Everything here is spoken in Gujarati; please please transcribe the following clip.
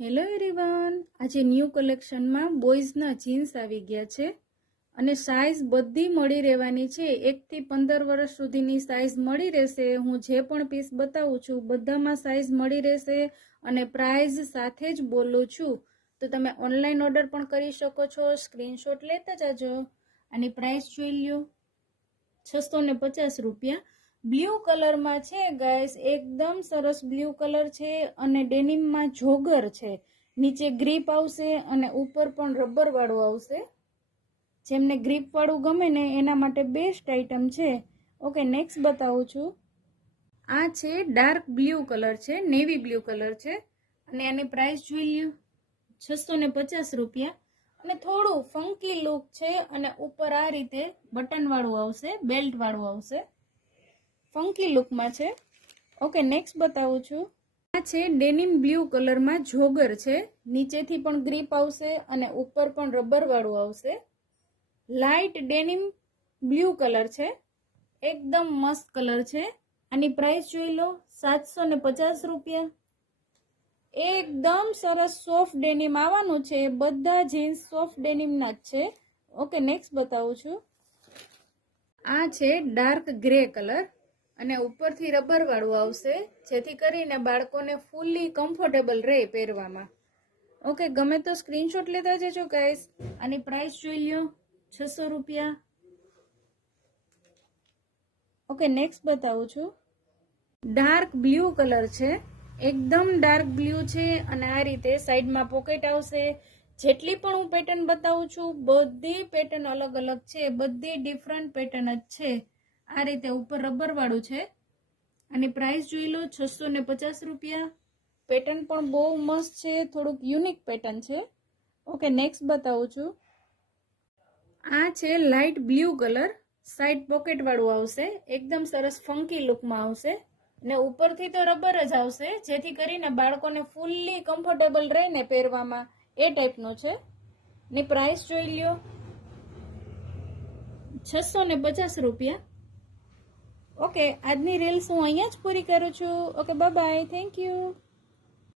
હેલો એવરીવન, આજે ન્યૂ કલેક્શનમાં બોયઝના જીન્સ આવી ગયા છે અને સાઇઝ બધી મળી રહેવાની છે. 1 થી 15 વર્ષ સુધીની સાઇઝ મળી રહેશે. હું જે પણ પીસ બતાવું છું બધામાં સાઇઝ મળી રહેશે અને પ્રાઇઝ સાથે જ બોલું છું, તો તમે ઓનલાઈન ઓર્ડર પણ કરી શકો છો. સ્ક્રીનશોટ લેતા જાજો. આની પ્રાઇસ જોઈ લ્યો, 650 રૂપિયા. બ્લુ કલરમાં છે ગાઈસ, એકદમ સરસ બ્લુ કલર છે અને ડેનિમમાં જોગર છે. નીચે ગ્રીપ આવશે અને ઉપર પણ રબર વાળું આવશે. જેમને ગ્રીપ વાળું ગમે ને એના માટે બેસ્ટ આઈટમ છે. ઓકે, નેક્સ્ટ બતાવું છું. આ છે ડાર્ક બ્લુ કલર છે, નેવી બ્લુ કલર છે અને આની પ્રાઇસ જોઈ લ્યો, 650 રૂપિયા. અને થોડું ફંકી લુક છે અને ઉપર આ રીતે બટન વાળું આવશે, બેલ્ટ વાળું આવશે, ફંકી લુકમાં છે. ઓકે, નેક્સ્ટ બતાવું છું. આ છે ડેનિમ બ્લુ કલરમાં જોગર છે. નીચેથી પણ ગ્રીપ આવશે અને ઉપર પણ રબર વાળું આવશે. લાઇટ ડેનિમ બ્લુ કલર છે, એકદમ મસ્ત કલર છે. આની પ્રાઇસ જોઈ લો, 750 રૂપિયા. એકદમ સરસ સોફ્ટ ડેનિમ આવવાનું છે. બધા જીન્સ સોફ્ટ ડેનિમના જ છે. ઓકે, નેક્સ્ટ બતાવું છું. આ છે ડાર્ક ગ્રે કલર અને ઉપરથી રબર વાળું આવશે, જેથી કરીને બાળકોને ફૂલ્લી કમ્ફર્ટેબલ રહે પહેરવામાં. ઓકે, ગમે તો સ્ક્રીનશોટ લેતા જજો ગાઈસ. આની પ્રાઇસ જોઈ લ્યો, 600 રૂપિયા. ઓકે, નેક્સ્ટ બતાવું છું. ડાર્ક બ્લુ કલર છે, એકદમ ડાર્ક બ્લુ છે અને આ રીતે સાઈડમાં પોકેટ આવશે. જેટલી પણ હું પેટર્ન બતાવું છું બધી પેટર્ન અલગ અલગ છે, બધી ડિફરન્ટ પેટર્ન જ છે. આ રીતે ઉપર રબર વાળું છે. આની પ્રાઇસ જોઈ લો, 650 રૂપિયા. પેટર્ન પણ બહુ મસ્ત છે, થોડુંક યુનિક પેટર્ન છે. ઓકે, નેક્સ્ટ બતાવું છું. આ છે light blue colour, side pocket વાળું આવશે, એકદમ સરસ ફંકી લુકમાં આવશે અને ઉપરથી તો રબર જ આવશે, જેથી કરીને બાળકોને ફૂલ્લી કમ્ફર્ટેબલ રહે ને પહેરવામાં, એ ટાઈપનું છે. ની પ્રાઇસ જોઈ લ્યો, 650 રૂપિયા. ઓકે, આજની રીલ્સ હું અહીંયા જ પૂરી કરું છું. Okay, bye bye, thank you.